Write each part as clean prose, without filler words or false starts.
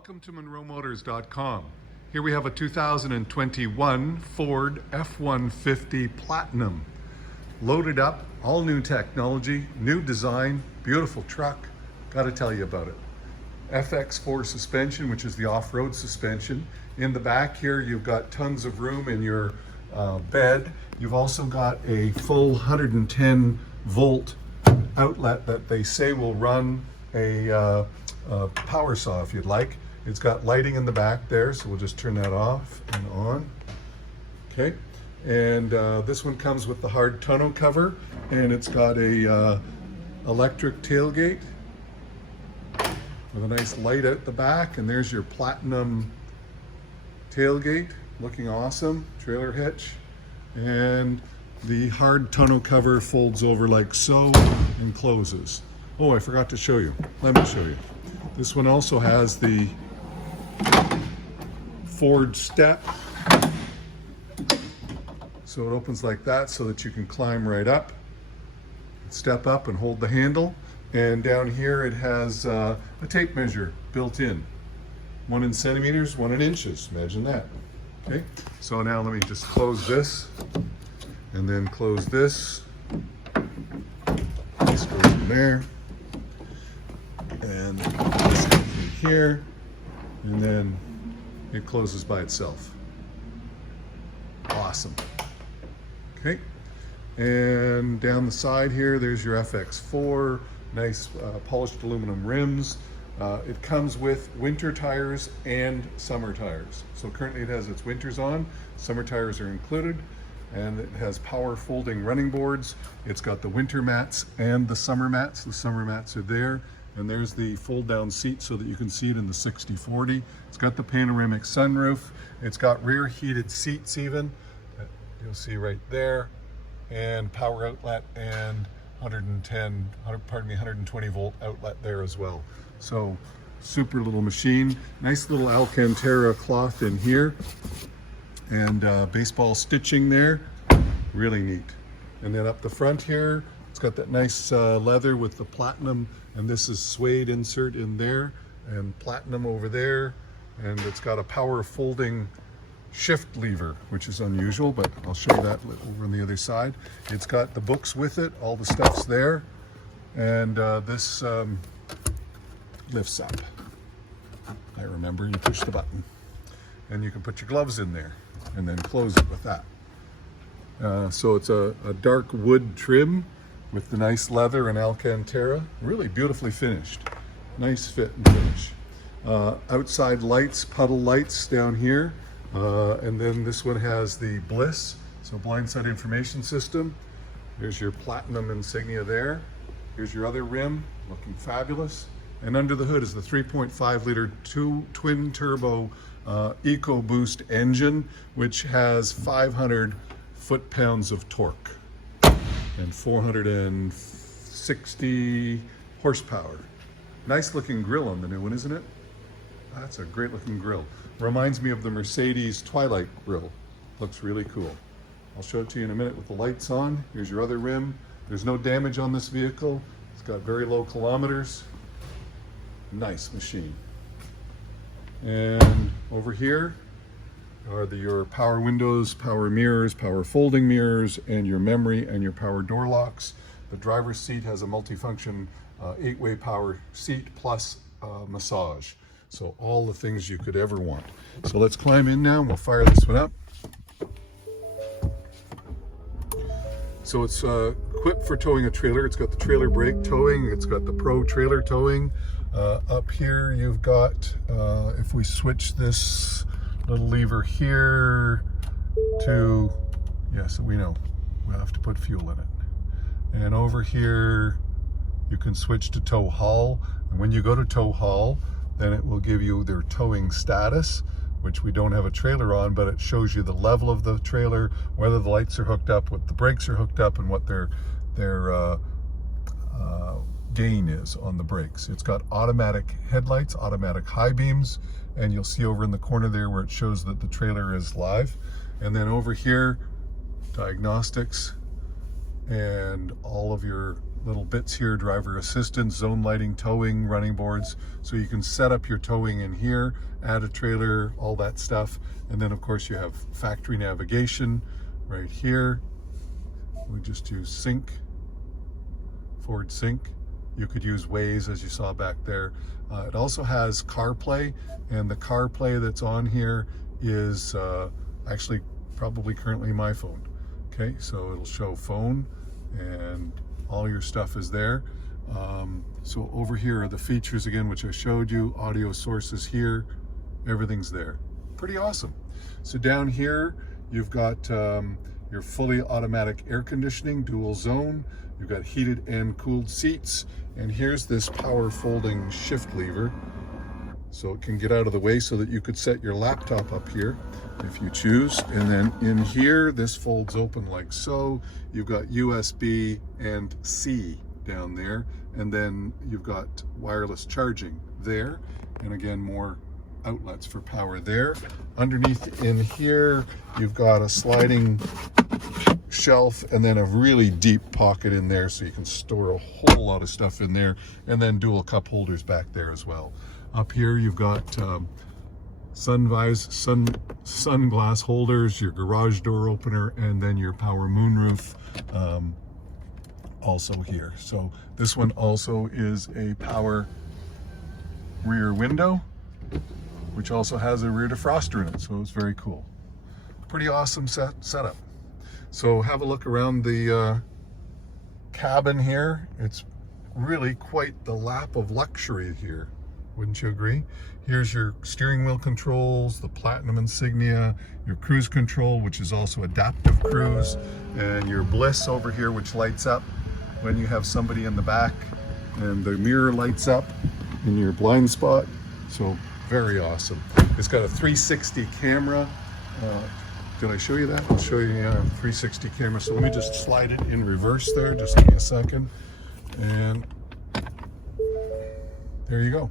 Welcome to MonroeMotors.com. Here we have a 2021 Ford F-150 Platinum. Loaded up, all new technology, new design, beautiful truck. Got to tell you about it. FX4 suspension, which is the off-road suspension. In the back here, you've got tons of room in your bed. You've also got a full 110 volt outlet that they say will run a power saw if you'd like. It's got lighting in the back there, so we'll just turn that off and on. Okay, and this one comes with the hard tonneau cover, and it's got a electric tailgate with a nice light at the back, and there's your Platinum tailgate, looking awesome. Trailer hitch, and the hard tonneau cover folds over like so and closes. Oh, I forgot to show you. Let me show you. This one also has the Ford step. So it opens like that so that you can climb right up, step up and hold the handle. And down here it has a tape measure built in. 1 in centimeters, 1 in inches. Imagine that. Okay, so now let me just close this and then close this. This goes in there. And this goes in here. And then it closes by itself. Awesome. Okay, and down the side here, there's your FX4, nice polished aluminum rims. It comes with winter tires and summer tires. So currently it has its winters on, summer tires are included, and it has power folding running boards. It's got the winter mats and the summer mats. The summer mats are there. And there's the fold down seat so that you can see it in the 60/40. It's got the panoramic sunroof. It's got rear heated seats even. You'll see right there. And power outlet and 120 volt outlet there as well. So super little machine. Nice little Alcantara cloth in here. And baseball stitching there. Really neat. And then up the front here, it's got that nice leather with the platinum, and this is suede insert in there, and platinum over there, and it's got a power folding shift lever, which is unusual, but I'll show you that over on the other side. It's got the books with it, all the stuff's there, and this lifts up. I remember, you push the button, and you can put your gloves in there, and then close it with that. So it's a dark wood trim with the nice leather and Alcantara, really beautifully finished. Nice fit and finish. Outside lights, puddle lights down here. And then this one has the BLISS, so blindside information system. There's your platinum insignia there. Here's your other rim, looking fabulous. And under the hood is the 3.5 liter twin turbo EcoBoost engine, which has 500 foot-pounds of torque and 460 horsepower. Nice looking grill on the new one, isn't it? That's a great looking grill. Reminds me of the Mercedes Twilight grill. Looks really cool. I'll show it to you in a minute with the lights on. Here's your other rim. There's no damage on this vehicle. It's got very low kilometers. Nice machine. And over here are your power windows, power mirrors, power folding mirrors, and your memory and your power door locks. The driver's seat has a multifunction 8-way power seat plus massage. So all the things you could ever want. So let's climb in now and we'll fire this one up. So it's equipped for towing a trailer. It's got the trailer brake towing. It's got the Pro trailer towing. Up here you've got, if we switch this little lever here to, yes, we know we'll have to put fuel in it. And over here you can switch to tow haul, and when you go to tow haul, then it will give you their towing status, which we don't have a trailer on, but it shows you the level of the trailer, whether the lights are hooked up, what the brakes are hooked up, and what their gain is on the brakes. It's got automatic headlights, automatic high beams, and you'll see over in the corner there where it shows that the trailer is live. And then over here, diagnostics and all of your little bits here, driver assistance, zone lighting, towing, running boards. So you can set up your towing in here, add a trailer, all that stuff. And then of course you have factory navigation right here. We just use sync, Ford sync. You could use Waze, as you saw back there. It also has CarPlay, and the CarPlay that's on here is actually probably currently my phone. Okay, so it'll show phone and all your stuff is there. So over here are the features again, which I showed you. Audio sources here, everything's there. Pretty awesome. So down here, you've got your fully automatic air conditioning, dual zone. You've got heated and cooled seats. And here's this power folding shift lever. So it can get out of the way so that you could set your laptop up here if you choose. And then in here, this folds open like so. You've got USB and C down there. And then you've got wireless charging there. And again, more outlets for power there. Underneath in here, you've got a sliding shelf and then a really deep pocket in there, so you can store a whole lot of stuff in there, and then dual cup holders back there as well. Up here you've got sunglass holders, your garage door opener, and then your power moonroof also here. So this one also is a power rear window, which also has a rear defroster in it, so it's very cool. Pretty awesome setup. So have a look around the cabin here. It's really quite the lap of luxury here, wouldn't you agree? Here's your steering wheel controls, the Platinum insignia, your cruise control, which is also adaptive cruise, and your BLISS over here, which lights up when you have somebody in the back, and the mirror lights up in your blind spot. So very awesome. It's got a 360 camera. Did I show you that? I'll show you 360 camera. So let me just slide it in reverse there. Just give me a second. And there you go.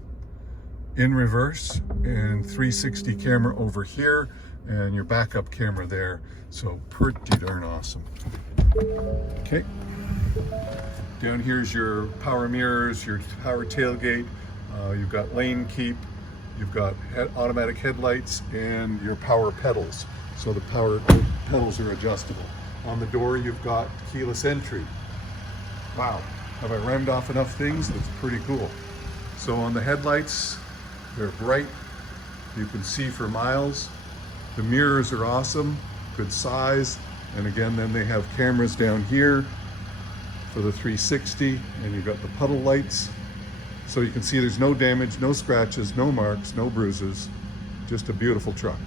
In reverse, and 360 camera over here, and your backup camera there. So pretty darn awesome. Okay. Down here's your power mirrors, your power tailgate. You've got lane keep. You've got automatic headlights and your power pedals. So the power pedals are adjustable. On the door, you've got keyless entry. Wow, have I rhymed off enough things? That's pretty cool. So on the headlights, they're bright. You can see for miles. The mirrors are awesome, good size. And again, then they have cameras down here for the 360, and you've got the puddle lights. So you can see there's no damage, no scratches, no marks, no bruises, just a beautiful truck.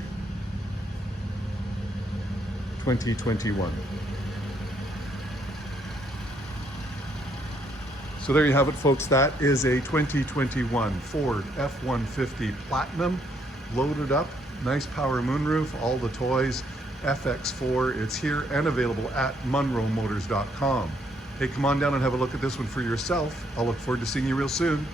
2021. So there you have it, folks. That is a 2021 Ford F-150 Platinum, loaded up, nice power moonroof, all the toys, FX4. It's here and available at monroemotors.com. Hey, come on down and have a look at this one for yourself. I'll look forward to seeing you real soon.